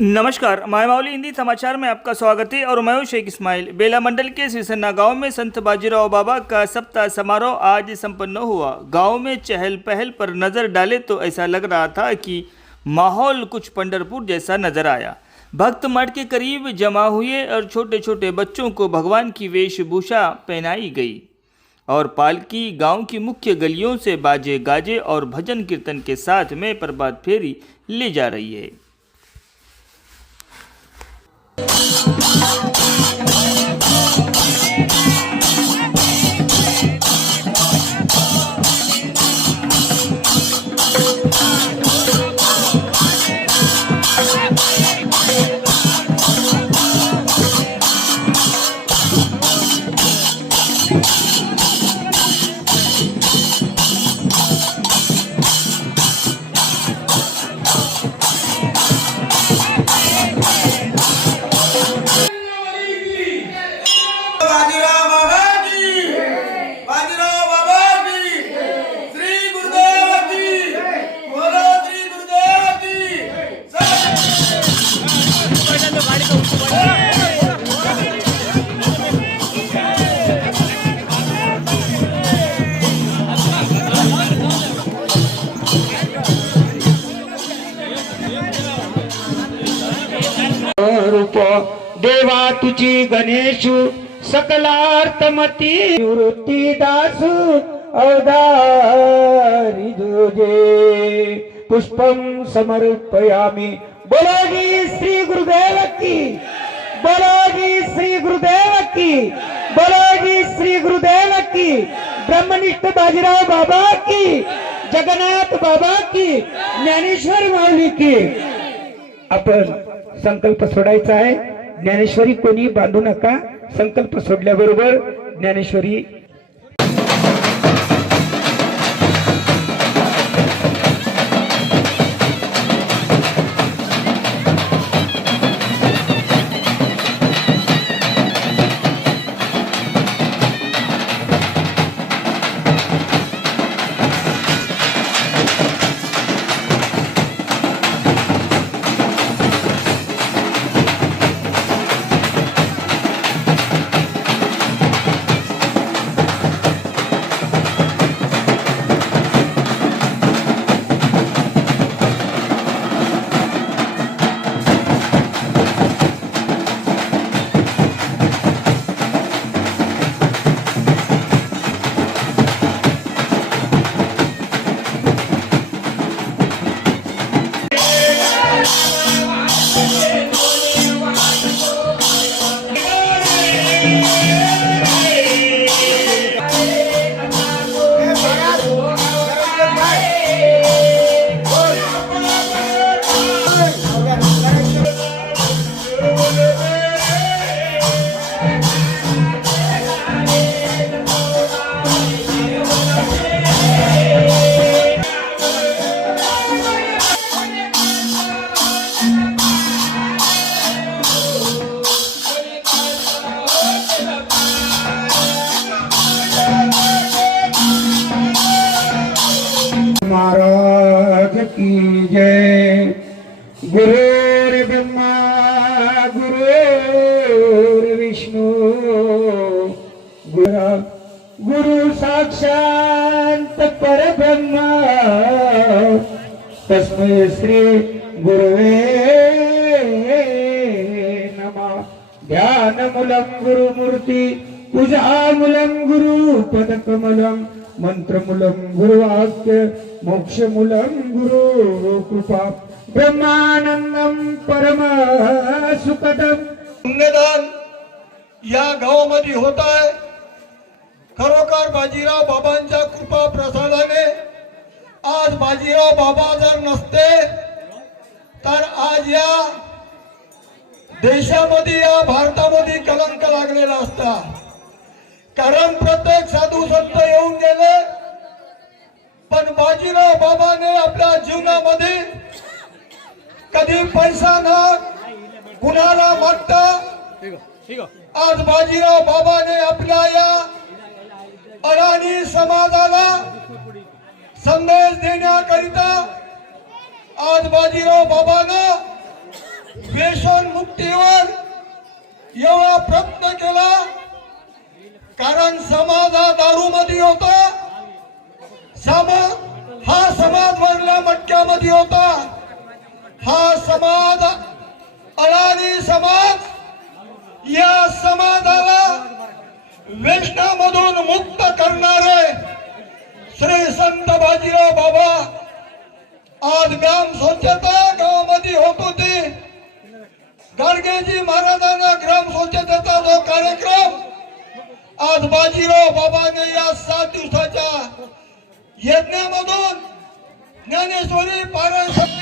नमस्कार, मायमावली हिंदी समाचार में आपका स्वागत है और मैं हूं शेख इस्माइल। बेला मंडल के सिरसन्ना गांव में संत बाजीराव बाबा का सप्ताह समारोह आज संपन्न हुआ। गांव में चहल पहल पर नज़र डाले तो ऐसा लग रहा था कि माहौल कुछ पंढरपुर जैसा नजर आया। भक्त मठ के करीब जमा हुए और छोटे छोटे बच्चों को भगवान की वेशभूषा पहनाई गई और पालकी गांव की मुख्य गलियों से बाजे गाजे और भजन कीर्तन के साथ में प्रभात फेरी ले जा रही है। देवा तुझी गणेशु सकलार्थमती वृत्ती दासु अवधारी तुझे पुष्पम समर्पयामि। बोलोगी श्री गुरुदेव की, बोलोगी श्री गुरुदेव की, बोलोगी श्री गुरुदेव की। ब्रह्मनिष्ठ बाजीराव बाबा की, जगन्नाथ बाबा की, ज्ञानेश्वर माऊली की। आपण संकल्प सोडायचा आहे। ज्ञानेश्वरी कोणी बांधू नका। संकल्प सोडल्याबरोबर ज्ञानेश्वरी महाराज की जय। गुरुर् ब्रह्मा गुरुर्विष्णु गुरु साक्षात परब्रह्म तस्मै श्री गुरुवे नमः। ध्यानमूलं गुरुमूर्ति पूजामूलं गुरुपदकमलं मंत्रमूलं गुरुवाक्य मोक्षमूलं गुरु कृपा ब्रह्मानंदम परम सुखदम। पुण्यदान या गावामध्ये होत आहे। खरोखर बाजीराव बाबांच्या कृपा प्रसादाने आज बाजीराव बाबा जर नसते तर आज या देशामध्ये या भारतामध्ये कलंक लागलेला असता। कारण प्रत्येक साधू संत येऊन गेले पण बाजीराव बाबाने आपल्या जीवनामध्ये कधी पैसा न कुणाला मागता आज बाजीराव बाबाने आपल्या या अडाणी समाजाला संदेश देण्याकरिता आज बाजीराव बाबानं व्यसनमुक्तीवर एवढा प्रयत्न केला, कारण समाज हा दारूमध्ये होता, हा समाज वरल्या मटक्यामध्ये होता, हा समाज अडाणी समाज. या समाजाला व्यसनामधून मुक्त करणारे श्री संत बाजीराव बाबा आज ग्राम स्वच्छता गावामध्ये होत होती. गाडगेजी महाराजांना ग्राम स्वच्छतेचा जो कार्यक्रम आज बाजीराव बाबाने या 7 दिवसाच्या यज्ञामधून ज्ञानेश्वरी पारायण